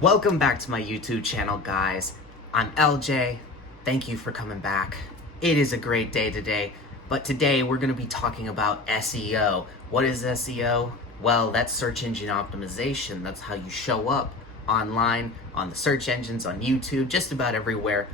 Welcome back to my YouTube channel, guys. I'm LJ. Thank you for coming back. It is a great day today, but today we're going to be talking about SEO. What is SEO? Well, that's search engine optimization. That's how you show up online, on the search engines, on YouTube, just about everywhere,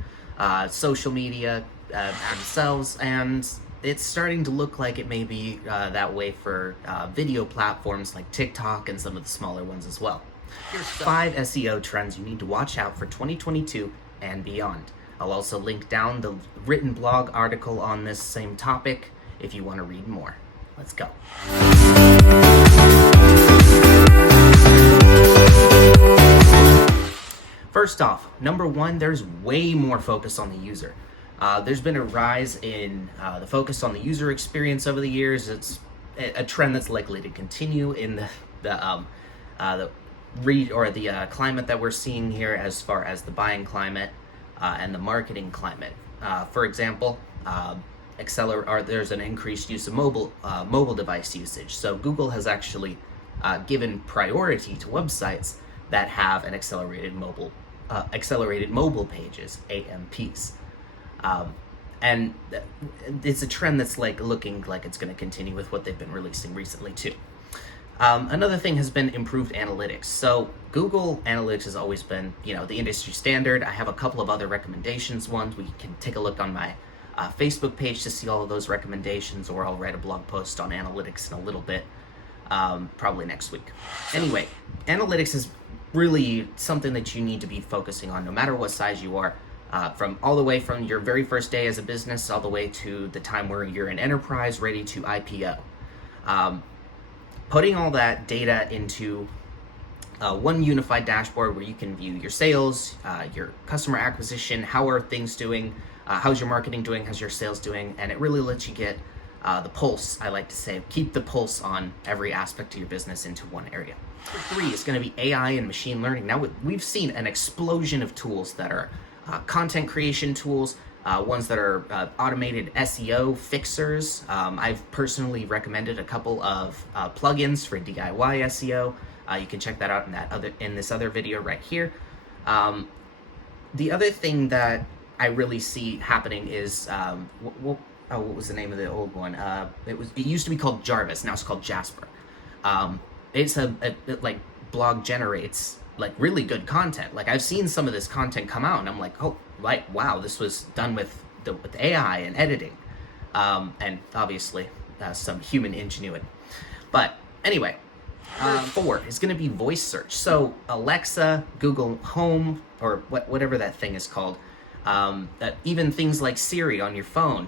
social media themselves, and it's starting to look like it may be that way for video platforms like TikTok and some of the smaller ones as well. Here's 5 SEO trends you need to watch out for 2022 and beyond. I'll also link down the written blog article on this same topic if you want to read more. Let's go. First off, number 1, there's way more focus on the user. There's been a rise in the focus on the user experience over the years. It's a trend that's likely to continue in the climate that we're seeing here as far as the buying climate and the marketing climate. For example, there's an increased use of mobile device usage. So Google has actually given priority to websites that have an accelerated mobile pages, AMPs. And it's a trend that's looking like it's going to continue with what they've been releasing recently too. Another thing has been improved analytics. So Google Analytics has always been, the industry standard. I have a couple of other recommendations ones. We can take a look on my Facebook page to see all of those recommendations, or I'll write a blog post on analytics in a little bit, probably next week. Anyway, analytics is really something that you need to be focusing on no matter what size you are, from all the way from your very first day as a business all the way to the time where you're an enterprise ready to IPO. Putting all that data into one unified dashboard where you can view your sales, your customer acquisition, how are things doing, how's your marketing doing, how's your sales doing, and it really lets you get the pulse, I like to say, keep the pulse on every aspect of your business into one area. Number 3 is going to be AI and machine learning. Now, we've seen an explosion of tools that are content creation tools, ones that are automated SEO fixers. I've personally recommended a couple of plugins for DIY SEO. You can check that out in this other video right here. The other thing that I really see happening is what was the name of the old one? It used to be called Jarvis. Now it's called Jasper. It's like blog generates really good content. I've seen some of this content come out and I'm like, oh, wow, this was done with AI and editing, and obviously some human ingenuity. But anyway, 4 is going to be voice search. So Alexa, Google Home, or whatever that thing is called, even things like Siri on your phone.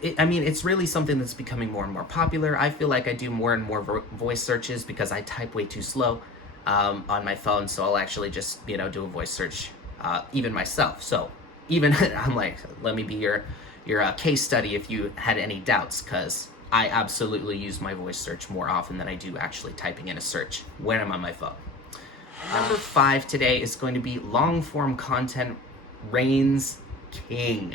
It's really something that's becoming more and more popular. I feel like I do more and more voice searches because I type way too slow on my phone, so I'll actually just, do a voice search even myself. So even I'm like, let me be your case study if you had any doubts, because I absolutely use my voice search more often than I do actually typing in a search when I'm on my phone. Number 5 today is going to be long-form content reigns king.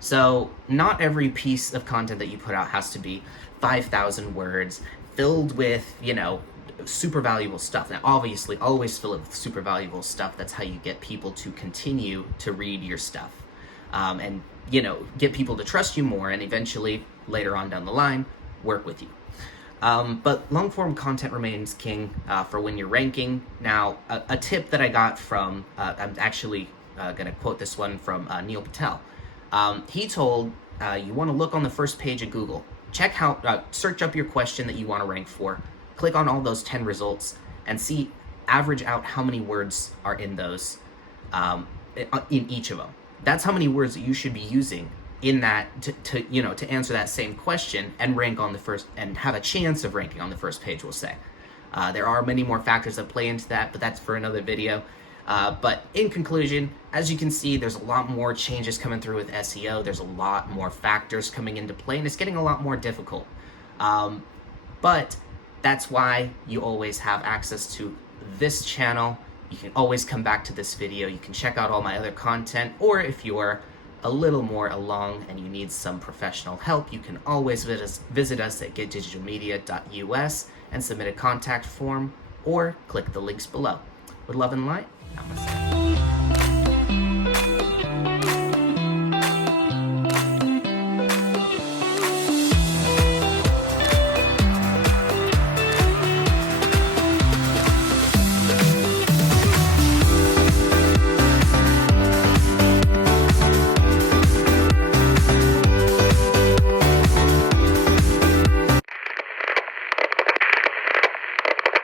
So not every piece of content that you put out has to be 5,000 words filled with, super valuable stuff. Now, obviously, always fill it with super valuable stuff. That's how you get people to continue to read your stuff, and, get people to trust you more, and eventually, later on down the line, work with you. But long-form content remains king for when you're ranking. Now, a tip that I got from, I'm actually going to quote this one from Neil Patel. He told you want to look on the first page of Google, check search up your question that you want to rank for, click on all those 10 results, and average out how many words are in those, in each of them. That's how many words that you should be using in that to answer that same question and rank on the first, and have a chance of ranking on the first page, we'll say. There are many more factors that play into that, but that's for another video. But in conclusion, as you can see, there's a lot more changes coming through with SEO. There's a lot more factors coming into play, and it's getting a lot more difficult. But that's why you always have access to this channel. You can always come back to this video. You can check out all my other content, or if you are a little more along and you need some professional help, you can always visit us at getdigitalmedia.us and submit a contact form or click the links below. With love and light, namaste.